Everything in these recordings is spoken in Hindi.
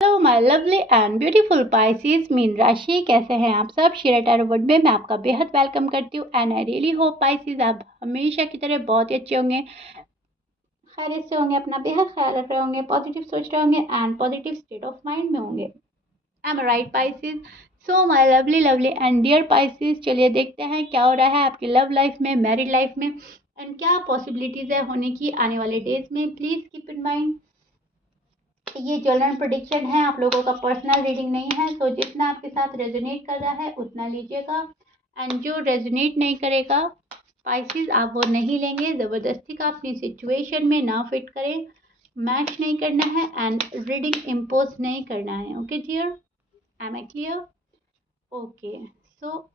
Hello my lovely and beautiful Pisces mean राशि, कैसे हैं आप सब। शेयर टैरो वर्ड में मैं आपका बेहद वेलकम करती हूँ and I really hope Pisces आप हमेशा की तरह बहुत ही अच्छे होंगे, खैरियत से होंगे, अपना बेहद ख्याल रख रहे होंगे, पॉजिटिव सोच रहे होंगे and positive state of mind में होंगे। I am right Pisces. So my lovely lovely and dear Pisces, चलिए देखते हैं क्या हो रहा है आपकी लव लाइफ में, मैरिड लाइफ में एंड क्या पॉसिबिलिटीज़ है होने की आने वाले डेज में। प्लीज़ कीप इन माइंड ये जनरल प्रेडिक्शन है, आप लोगों का पर्सनल रीडिंग नहीं है। तो जितना आपके साथ रेजोनेट कर रहा है उतना लीजिएगा एंड जो रेजोनेट नहीं करेगा पाइसेस आप वो नहीं लेंगे। ज़बरदस्ती का अपनी सिचुएशन में ना फिट करें, मैच नहीं करना है एंड रीडिंग इम्पोज नहीं करना है। Okay dear, am I clear? Okay, so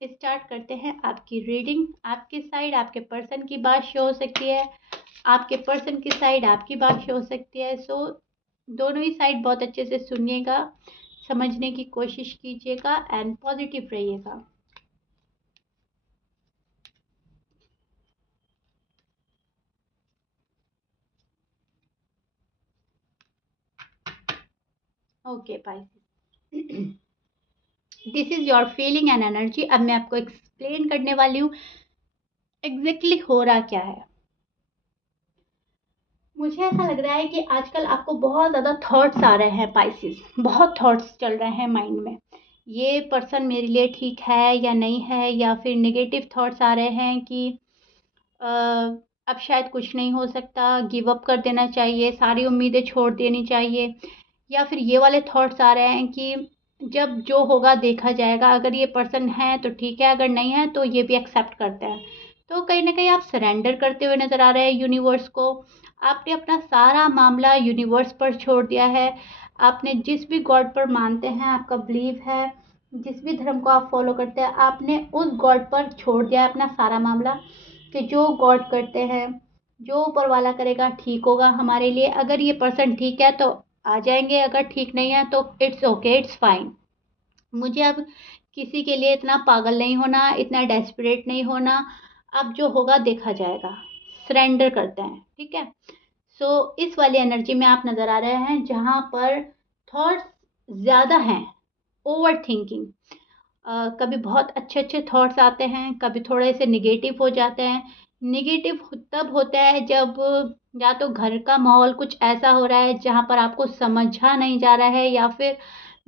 start करते हैं आपकी रीडिंग। आपकी साइड आपके पर्सन की बात शो हो सकती है, आपके पर्सन की साइड आपकी बात शो हो सकती है। सो दोनों ही साइड बहुत अच्छे से सुनिएगा, समझने की कोशिश कीजिएगा एंड पॉजिटिव रहिएगा। Okay Pisces, this is your feeling and energy. अब मैं आपको एक्सप्लेन करने वाली हूँ एग्जैक्टली हो रहा क्या है। मुझे ऐसा लग रहा है कि आजकल आपको बहुत ज़्यादा थॉट्स आ रहे हैं पाइसेस, बहुत थॉट्स चल रहे हैं माइंड में। ये पर्सन मेरे लिए ठीक है या नहीं है, या फिर नेगेटिव थॉट्स आ रहे हैं कि अ, अब शायद कुछ नहीं हो सकता, गिव अप कर देना चाहिए, सारी उम्मीदें छोड़ देनी चाहिए। या फिर ये वाले थॉट्स आ रहे हैं कि जब जो होगा देखा जाएगा, अगर ये पर्सन है तो ठीक है, अगर नहीं है तो ये भी एक्सेप्ट करते हैं। तो कहीं ना कहीं आप सरेंडर करते हुए नज़र आ रहे हैं यूनिवर्स को। आपने अपना सारा मामला यूनिवर्स पर छोड़ दिया है। आपने जिस भी गॉड पर मानते हैं, आपका बिलीव है, जिस भी धर्म को आप फॉलो करते हैं, आपने उस गॉड पर छोड़ दिया है अपना सारा मामला कि जो गॉड करते हैं, जो ऊपर वाला करेगा ठीक होगा हमारे लिए। अगर ये पर्सन ठीक है तो आ जाएंगे, अगर ठीक नहीं है तो इट्स ओके, इट्स फाइन। मुझे अब किसी के लिए इतना पागल नहीं होना, इतना डेस्परेट नहीं होना। अब जो होगा देखा जाएगा, सरेंडर करते हैं, ठीक है। सो इस वाली एनर्जी में आप नज़र आ रहे हैं जहाँ पर थॉट्स ज़्यादा हैं, ओवर थिंकिंग। कभी बहुत अच्छे अच्छे थॉट्स आते हैं, कभी थोड़े से निगेटिव हो जाते हैं। निगेटिव तब होता है जब या तो घर का माहौल कुछ ऐसा हो रहा है जहाँ पर आपको समझा नहीं जा रहा है, या फिर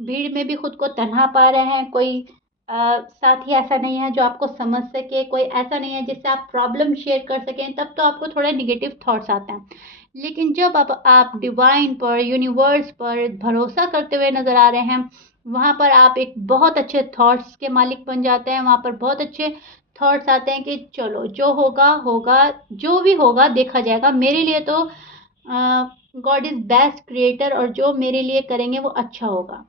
भीड़ में भी खुद को तन्हा पा रहे हैं। कोई साथी ऐसा नहीं है जो आपको समझ सके, कोई ऐसा नहीं है जिससे आप प्रॉब्लम शेयर कर सकें, तब तो आपको थोड़े निगेटिव थॉट्स आते हैं। लेकिन जब आप डिवाइन पर, यूनिवर्स पर भरोसा करते हुए नज़र आ रहे हैं, वहाँ पर आप एक बहुत अच्छे थॉट्स के मालिक बन जाते हैं। वहाँ पर बहुत अच्छे थॉट्स आते हैं कि चलो जो होगा होगा, जो भी होगा देखा जाएगा। मेरे लिए तो गॉड इज़ बेस्ट क्रिएटर, और जो मेरे लिए करेंगे वो अच्छा होगा।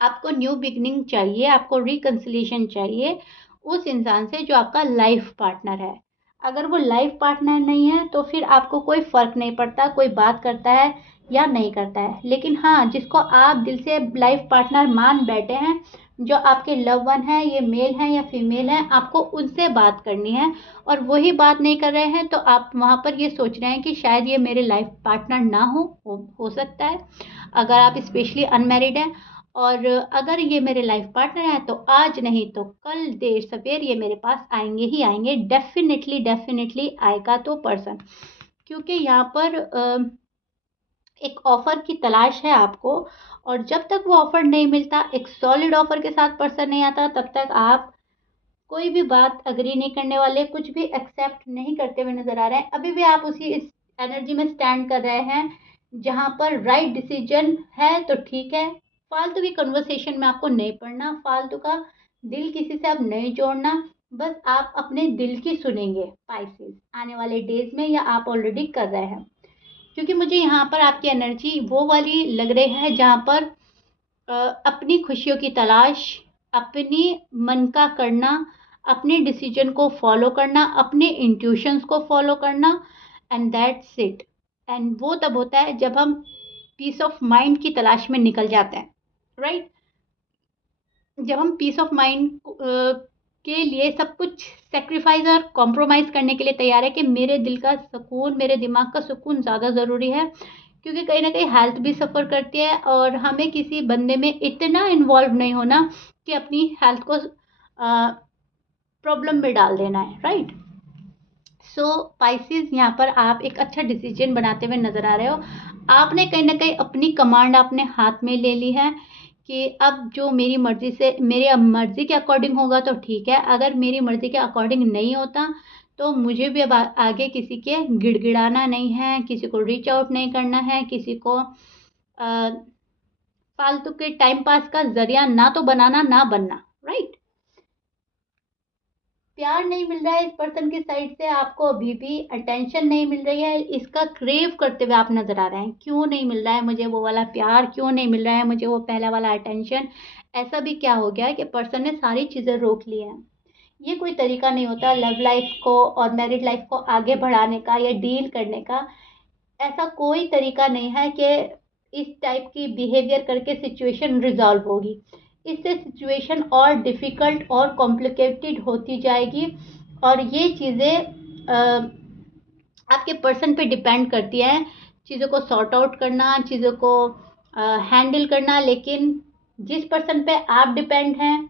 आपको न्यू बिगनिंग चाहिए, आपको रिकन्सिलिएशन चाहिए उस इंसान से जो आपका लाइफ पार्टनर है। अगर वो लाइफ पार्टनर नहीं है तो फिर आपको कोई फ़र्क नहीं पड़ता कोई बात करता है या नहीं करता है। लेकिन हाँ, जिसको आप दिल से लाइफ पार्टनर मान बैठे हैं, जो आपके लव वन है, ये मेल हैं या फीमेल हैं, आपको उनसे बात करनी है और वही बात नहीं कर रहे हैं तो आप वहाँ पर ये सोच रहे हैं कि शायद ये मेरे लाइफ पार्टनर ना हो सकता है। अगर आप स्पेशली अनमैरिड हैं, और अगर ये मेरे लाइफ पार्टनर हैं तो आज नहीं तो कल देर सवेर ये मेरे पास आएंगे ही आएंगे। डेफिनेटली डेफिनेटली आएगा तो पर्सन, क्योंकि यहाँ पर एक ऑफर की तलाश है आपको। और जब तक वो ऑफर नहीं मिलता, एक सॉलिड ऑफर के साथ पर्सन नहीं आता, तब तक आप कोई भी बात अग्री नहीं करने वाले, कुछ भी एक्सेप्ट नहीं करते हुए नजर आ रहे हैं। अभी भी आप उसी इस एनर्जी में स्टैंड कर रहे हैं जहां पर राइट डिसीजन है तो ठीक है। फालतू की कन्वर्सेशन में आपको नहीं पड़ना, फालतू का दिल किसी से आप नहीं जोड़ना। बस आप अपने दिल की सुनेंगे पाइसेस आने वाले डेज में, या आप ऑलरेडी कर रहे हैं। क्योंकि मुझे यहाँ पर आपकी एनर्जी वो वाली लग रही है जहाँ पर अपनी खुशियों की तलाश, अपनी मन का करना, अपने डिसीजन को फॉलो करना, अपने इंट्यूशंस को फॉलो करना एंड दैट्स इट। एंड वो तब होता है जब हम पीस ऑफ माइंड की तलाश में निकल जाते हैं, राइट। जब हम पीस ऑफ माइंड के लिए सब कुछ सेक्रीफाइस और कॉम्प्रोमाइज़ करने के लिए तैयार है कि मेरे दिल का सुकून, मेरे दिमाग का सुकून ज़्यादा ज़रूरी है, क्योंकि कहीं ना कहीं हेल्थ भी सफ़र करती है और हमें किसी बंदे में इतना इन्वॉल्व नहीं होना कि अपनी हेल्थ को प्रॉब्लम में डाल देना है, राइट। सो पाइसेस, यहाँ पर आप एक अच्छा डिसीजन बनाते हुए नज़र आ रहे हो। आपने कहीं ना कहीं अपनी कमांड अपने हाथ में ले ली है कि अब जो मेरी मर्ज़ी से, मेरी मर्ज़ी के अकॉर्डिंग होगा तो ठीक है, अगर मेरी मर्ज़ी के अकॉर्डिंग नहीं होता तो मुझे भी अब आगे किसी के गिड़गिड़ाना नहीं है, किसी को रीच आउट नहीं करना है, किसी को फालतू के टाइम पास का जरिया ना तो बनाना ना बनना, राइट। प्यार नहीं मिल रहा है इस पर्सन की साइड से, आपको अभी भी अटेंशन नहीं मिल रही है, इसका क्रेव करते हुए आप नजर आ रहे हैं। क्यों नहीं मिल रहा है मुझे वो वाला प्यार, क्यों नहीं मिल रहा है मुझे वो पहला वाला अटेंशन। ऐसा भी क्या हो गया है कि पर्सन ने सारी चीज़ें रोक ली हैं। ये कोई तरीका नहीं होता लव लाइफ को और मैरिड लाइफ को आगे बढ़ाने का या डील करने का। ऐसा कोई तरीका नहीं है कि इस टाइप की बिहेवियर करके सिचुएशन रिजॉल्व होगी। इससे सिचुएशन और डिफ़िकल्ट और कॉम्प्लिकेटेड होती जाएगी और ये चीज़ें आपके पर्सन पे डिपेंड करती हैं, चीज़ों को सॉर्ट आउट करना, चीज़ों को हैंडल करना। लेकिन जिस पर्सन पे आप डिपेंड हैं,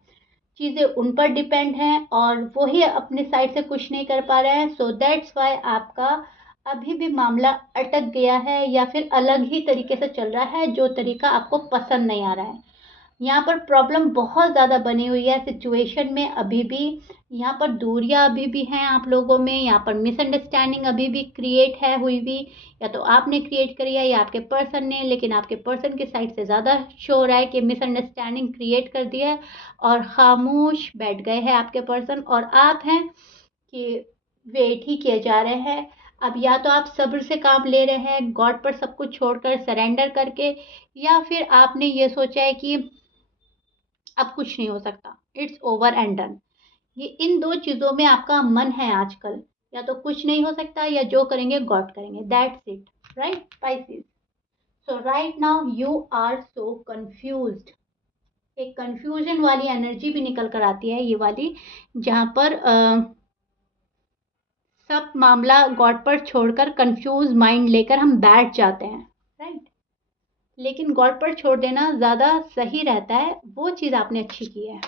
चीज़ें उन पर डिपेंड हैं और वही अपने साइड से कुछ नहीं कर पा रहे हैं। सो दैट्स वाई आपका अभी भी मामला अटक गया है या फिर अलग ही तरीके से चल रहा है, जो तरीका आपको पसंद नहीं आ रहा है। यहाँ पर प्रॉब्लम बहुत ज़्यादा बनी हुई है सिचुएशन में अभी भी। यहाँ पर दूरियाँ अभी भी हैं आप लोगों में, यहाँ पर मिसअंडरस्टैंडिंग अभी भी क्रिएट है हुई भी, या तो आपने क्रिएट करी है या आपके पर्सन ने। लेकिन आपके पर्सन की साइड से ज़्यादा शो हो रहा है कि मिसअंडरस्टैंडिंग क्रिएट कर दिया है और खामोश बैठ गए हैं आपके पर्सन, और आप हैं कि वेट ही किए जा रहे हैं। अब या तो आप सब्र से काम ले रहे हैं गॉड पर सब कुछ छोड़कर, सरेंडर करके, या फिर आपने ये सोचा है कि अब कुछ नहीं हो सकता, इट्स ओवर एंड डन। ये इन दो चीज़ों में आपका मन है आजकल, या तो कुछ नहीं हो सकता या जो करेंगे गॉड करेंगे, that's it, right Pisces. So right now you are so confused. एक कंफ्यूजन वाली एनर्जी भी निकल कर आती है, ये वाली, जहाँ पर सब मामला गॉड पर छोड़कर कंफ्यूज माइंड लेकर हम बैठ जाते हैं, राइट। लेकिन गॉड पर छोड़ देना ज़्यादा सही रहता है, वो चीज़ आपने अच्छी की है।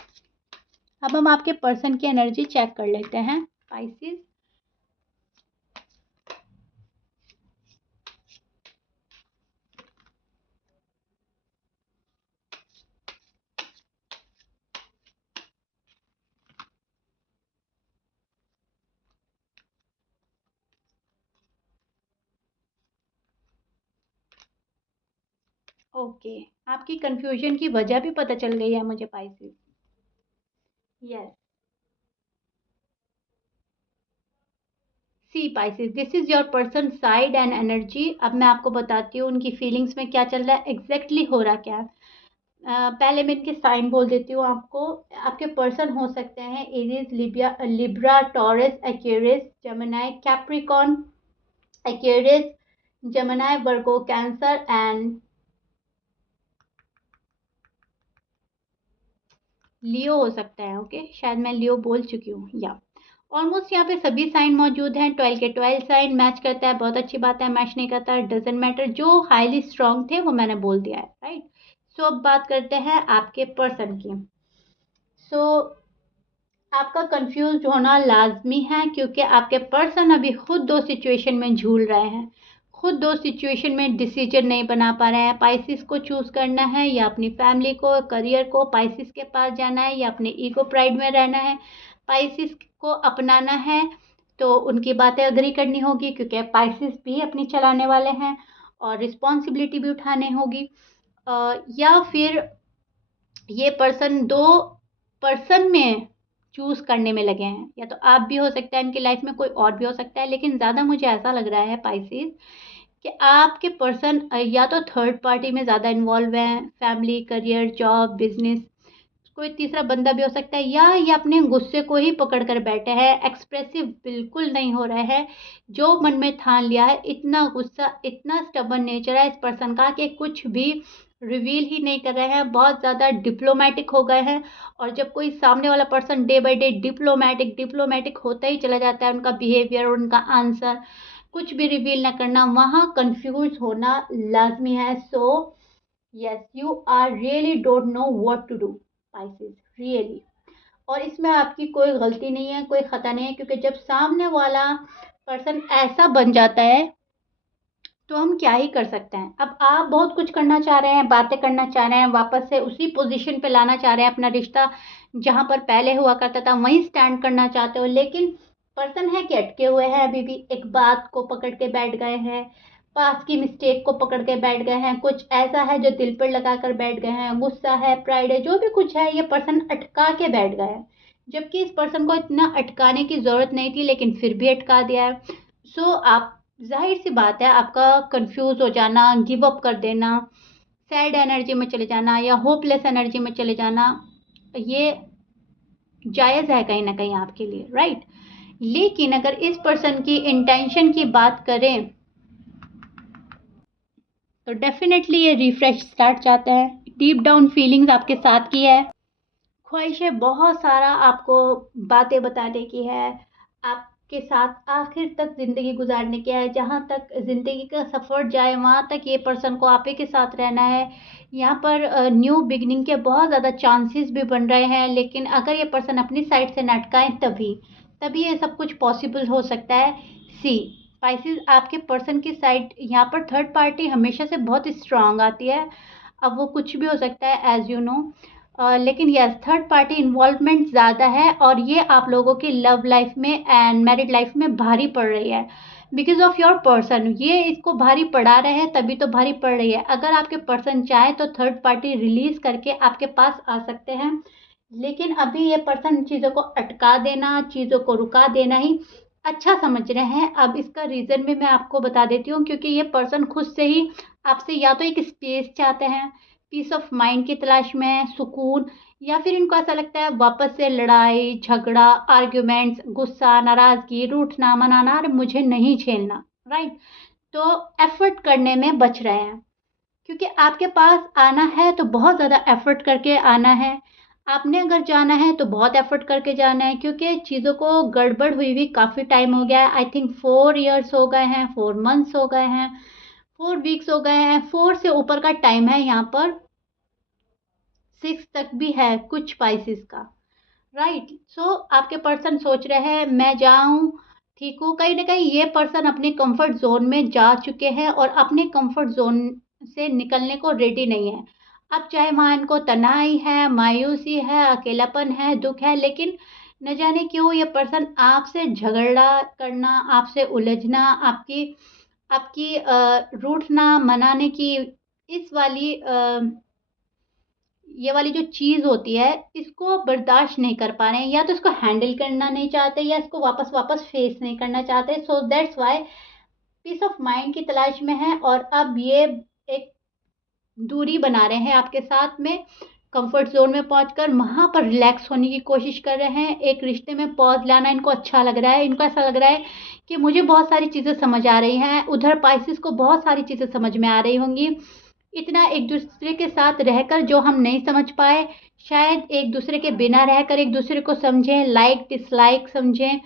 अब हम आपके पर्सन की एनर्जी चेक कर लेते हैं स्पाइसेस। ओके, आपकी कंफ्यूजन की वजह भी पता चल गई है मुझे Pisces. Yes, see Pisces, this is your person side and energy. अब मैं आपको बताती हूँ उनकी फीलिंग्स में क्या चल रहा है, एग्जैक्टली हो रहा क्या है। पहले मैं इनके साइन बोल देती हूँ आपको। आपके पर्सन हो सकते हैं Aries, Libra, Taurus, Aquarius, Gemini, Capricorn, Aquarius, Gemini, Virgo, Cancer and Leo हो सकता है। ओके, शायद मैं लियो बोल चुकी हूँ, या ऑलमोस्ट यहाँ पे सभी साइन मौजूद हैं। 12 के 12 साइन मैच करता है, बहुत अच्छी बात है। मैच नहीं करता, डजेंट मैटर। जो हाईली स्ट्रांग थे वो मैंने बोल दिया है, राइट। सो अब बात करते हैं आपके पर्सन की। सो आपका कंफ्यूज होना लाजमी है, क्योंकि आपके पर्सन अभी खुद दो सिचुएशन में झूल रहे हैं, खुद दो सिचुएशन में डिसीजन नहीं बना पा रहे हैं। पाइसिस को चूज़ करना है या अपनी फैमिली को, करियर को, पाइसिस के पास जाना है या अपने ईगो प्राइड में रहना है। पाइसिस को अपनाना है तो उनकी बातें अग्री करनी होगी, क्योंकि पाइसिस भी अपनी चलाने वाले हैं और रिस्पॉन्सिबिलिटी भी उठाने होगी। या फिर ये पर्सन दो पर्सन में चूज करने में लगे हैं, या तो आप भी हो सकता है इनकी लाइफ में, कोई और भी हो सकता है। लेकिन ज़्यादा मुझे ऐसा लग रहा है पाइसेस कि आपके पर्सन या तो थर्ड पार्टी में ज़्यादा इन्वॉल्व हैं, फैमिली, करियर, जॉब, बिजनेस, कोई तीसरा बंदा भी हो सकता है, या ये अपने गुस्से को ही पकड़ कर बैठे हैं, एक्सप्रेसिव बिल्कुल नहीं हो रहे हैं। जो मन में ठान लिया है, इतना गुस्सा, इतना स्टबर्न नेचर है इस पर्सन का कि कुछ भी रिवील ही नहीं कर रहे हैं, बहुत ज़्यादा डिप्लोमेटिक हो गए हैं। और जब कोई सामने वाला person day by day diplomatic diplomatic होता ही चला जाता है, उनका बिहेवियर और उनका आंसर, कुछ भी रिवील ना करना, वहाँ कंफ्यूज होना लाजमी है। So yes, you are really don't know what to do Pisces, really. और इसमें आपकी कोई गलती नहीं है, कोई खता नहीं है, क्योंकि जब सामने वाला पर्सन ऐसा बन जाता है तो हम क्या ही कर सकते हैं। अब आप बहुत कुछ करना चाह रहे हैं, बातें करना चाह रहे हैं, वापस से उसी पोजीशन पे लाना चाह रहे हैं अपना रिश्ता, जहां पर पहले हुआ करता था वहीं स्टैंड करना चाहते हो, लेकिन पर्सन है कि अटके हुए हैं, अभी भी एक बात को पकड़ के बैठ गए हैं, पास की मिस्टेक को पकड़ के बैठ गए हैं, कुछ ऐसा है जो दिल पर लगा कर बैठ गए हैं, गुस्सा है, प्राइड है, जो भी कुछ है, ये पर्सन अटका के बैठ गए हैं, जबकि इस पर्सन को इतना अटकाने की जरूरत नहीं थी, लेकिन फिर भी अटका दिया है। सो आप, जाहिर सी बात है, आपका कंफ्यूज हो जाना, गिव अप कर देना, सैड एनर्जी में चले जाना या होपलेस एनर्जी में चले जाना, ये जायज़ है कहीं ना कहीं आपके लिए, राइट। लेकिन अगर इस पर्सन की इंटेंशन की बात करें तो डेफिनेटली ये रिफ्रेश स्टार्ट चाहते हैं, डीप डाउन फीलिंग्स आपके साथ की है, ख्वाहिशें बहुत सारा आपको बातें बताने की है, आपके साथ आखिर तक ज़िंदगी गुजारने की है, जहाँ तक ज़िंदगी का सफ़र जाए वहाँ तक ये पर्सन को आप ही के साथ रहना है। यहाँ पर न्यू बिगनिंग के बहुत ज़्यादा चांसेस भी बन रहे हैं, लेकिन अगर ये पर्सन अपनी साइड से नटकाएं तभी तभी ये सब कुछ पॉसिबल हो सकता है। सी स्पाइसेस, आपके पर्सन की साइड यहाँ पर थर्ड पार्टी हमेशा से बहुत स्ट्रांग आती है। अब वो कुछ भी हो सकता है, एज यू नो, लेकिन यस, थर्ड पार्टी इन्वॉल्वमेंट ज़्यादा है, और ये आप लोगों की लव लाइफ में एंड मैरिड लाइफ में भारी पड़ रही है बिकॉज ऑफ योर पर्सन। ये इसको भारी पड़ा रहे हैं तभी तो भारी पड़ रही है। अगर आपके पर्सन चाहे तो थर्ड पार्टी रिलीज करके आपके पास आ सकते हैं, लेकिन अभी ये पर्सन चीज़ों को अटका देना, चीज़ों को रुका देना ही अच्छा समझ रहे हैं। अब इसका रीज़न भी मैं आपको बता देती हूँ, क्योंकि ये पर्सन खुद से ही आपसे या तो एक स्पेस चाहते हैं, पीस ऑफ माइंड की तलाश में है, सुकून, या फिर इनको ऐसा लगता है वापस से लड़ाई झगड़ा, आर्ग्यूमेंट्स, गुस्सा, नाराज़गी, रूठना मनाना, अरे मुझे नहीं झेलना, राइट। तो एफर्ट करने में बच रहे हैं, क्योंकि आपके पास आना है तो बहुत ज़्यादा एफर्ट करके आना है, आपने अगर जाना है तो बहुत एफर्ट करके जाना है, क्योंकि चीज़ों को गड़बड़ हुई हुई काफ़ी टाइम हो गया है। आई थिंक 4 years हो गए हैं, 4 months हो गए हैं, 4 weeks हो गए हैं, 4 से ऊपर का टाइम है, यहाँ पर 6 तक भी है कुछ स्पाइसेस का, राइट। सो आपके पर्सन सोच रहे हैं मैं जाऊं, ठीक हूँ, कहीं ना कहीं ये पर्सन अपने कंफर्ट जोन में जा चुके हैं और अपने कंफर्ट जोन से निकलने को रेडी नहीं है। अब चाहे वहाँ इनको तनाई है, मायूसी है, अकेलापन है, दुख है, लेकिन न जाने क्यों ये पर्सन आपसे झगड़ा करना, आपसे उलझना, आपकी आपकी रूठना मनाने की इस वाली ये वाली जो चीज़ होती है, इसको बर्दाश्त नहीं कर पा रहे हैं, या तो इसको हैंडल करना नहीं चाहते, या इसको वापस वापस फेस नहीं करना चाहते। So that's why peace of mind की तलाश में है, और अब ये एक दूरी बना रहे हैं आपके साथ में, कंफर्ट जोन में पहुंचकर वहां पर रिलैक्स होने की कोशिश कर रहे हैं। एक रिश्ते में पॉज लाना इनको अच्छा लग रहा है, इनको ऐसा लग रहा है कि मुझे बहुत सारी चीज़ें समझ आ रही हैं, उधर पाइसेस को बहुत सारी चीज़ें समझ में आ रही होंगी। इतना एक दूसरे के साथ रहकर जो हम नहीं समझ पाए, शायद एक दूसरे के बिना रहकर एक दूसरे को समझें, लाइक डिसलाइक समझें,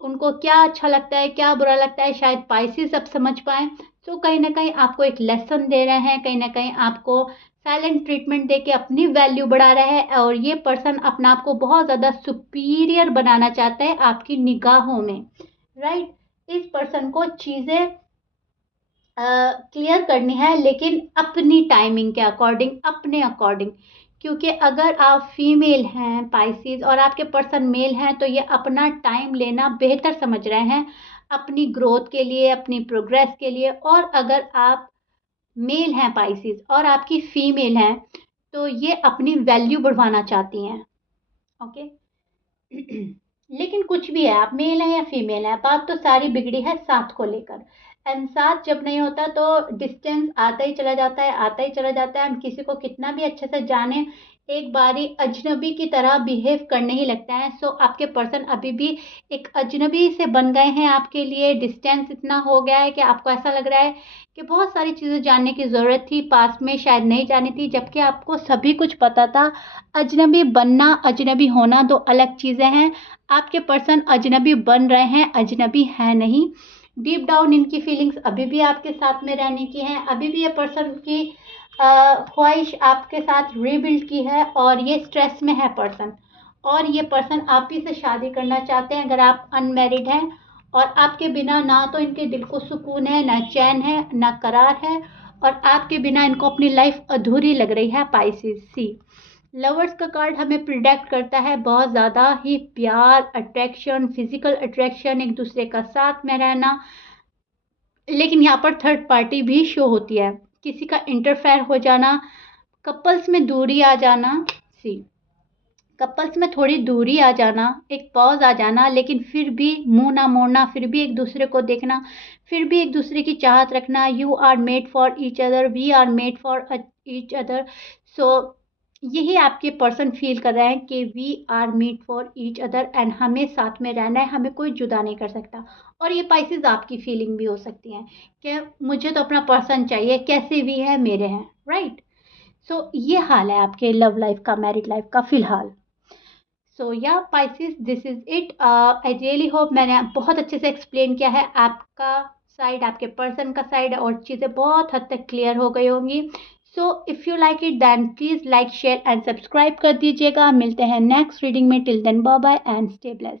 उनको क्या अच्छा लगता है क्या बुरा लगता है, शायद स्पाइसेस अब समझ पाएँ। तो कहीं न कहीं आपको एक लेसन दे रहे हैं, कहीं न कहीं आपको साइलेंट ट्रीटमेंट देके अपनी वैल्यू बढ़ा रहा है, और ये पर्सन अपने आप को बहुत ज़्यादा सुपीरियर बनाना चाहता है आपकी निगाहों में, राइट। इस पर्सन को चीज़ें क्लियर करनी है, लेकिन अपनी टाइमिंग के अकॉर्डिंग, अपने अकॉर्डिंग, क्योंकि अगर आप फीमेल हैं पाइसेस और आपके पर्सन मेल हैं तो ये अपना टाइम लेना बेहतर समझ रहे हैं अपनी ग्रोथ के लिए, अपनी प्रोग्रेस के लिए। और अगर आप मेल हैं पाइसेस और आपकी फीमेल हैं तो ये अपनी वैल्यू बढ़वाना चाहती हैं, ओके। लेकिन कुछ भी है, आप मेल हैं या फीमेल हैं, बात तो सारी बिगड़ी है साथ को लेकर। एंड साथ जब नहीं होता तो डिस्टेंस आता ही चला जाता है, आता ही चला जाता है। हम किसी को कितना भी अच्छे से जाने, एक बारी अजनबी की तरह बिहेव करने ही लगता है। सो आपके पर्सन अभी भी एक अजनबी से बन गए हैं आपके लिए। डिस्टेंस इतना हो गया है कि आपको ऐसा लग रहा है कि बहुत सारी चीज़ें जानने की ज़रूरत थी, पास में शायद नहीं जानी थी, जबकि आपको सभी कुछ पता था। अजनबी बनना, अजनबी होना दो अलग चीज़ें हैं। आपके पर्सन अजनबी बन रहे हैं, अजनबी है नहीं। डीप डाउन इनकी फीलिंग्स अभी भी आपके साथ में रहने की हैं, अभी भी ये पर्सन की ख्वाहिश आपके साथ रीबिल्ड की है, और ये स्ट्रेस में है पर्सन, और ये पर्सन आप ही से शादी करना चाहते हैं अगर आप अनमैरिड हैं। और आपके बिना ना तो इनके दिल को सुकून है, ना चैन है, ना करार है, और आपके बिना इनको अपनी लाइफ अधूरी लग रही है पाइसेस सी। लवर्स का कार्ड हमें प्रिडिक्ट करता है बहुत ज़्यादा ही प्यार, अट्रैक्शन, फिजिकल अट्रैक्शन, एक दूसरे का साथ में रहना, लेकिन यहाँ पर थर्ड पार्टी भी शो होती है, किसी का इंटरफेयर हो जाना, कपल्स में दूरी आ जाना। सी, कपल्स में थोड़ी दूरी आ जाना, एक पॉज आ जाना, लेकिन फिर भी मुंह ना मोड़ना, फिर भी एक दूसरे को देखना, फिर भी एक दूसरे की चाहत रखना। You are made for each other, we are made for each other. So यही आपके पर्सन फील कर रहे हैं कि we are made for each other and हमें साथ में रहना है, हमें कोई जुदा नहीं कर सकता। और ये पाइसेस आपकी फीलिंग भी हो सकती है कि मुझे तो अपना पर्सन चाहिए, कैसे भी है मेरे हैं, राइट। सो ये हाल है आपके लव लाइफ का, मैरिड लाइफ का फिलहाल। सो या Pisces, this is it. I really hope मैंने बहुत अच्छे से एक्सप्लेन किया है, आपका साइड, आपके पर्सन का साइड, और चीज़ें बहुत हद तक क्लियर हो गई होंगी। So if you like it then please like, share and subscribe कर दीजिएगा। मिलते हैं नेक्स्ट रीडिंग में। Till then bye bye and stay blessed.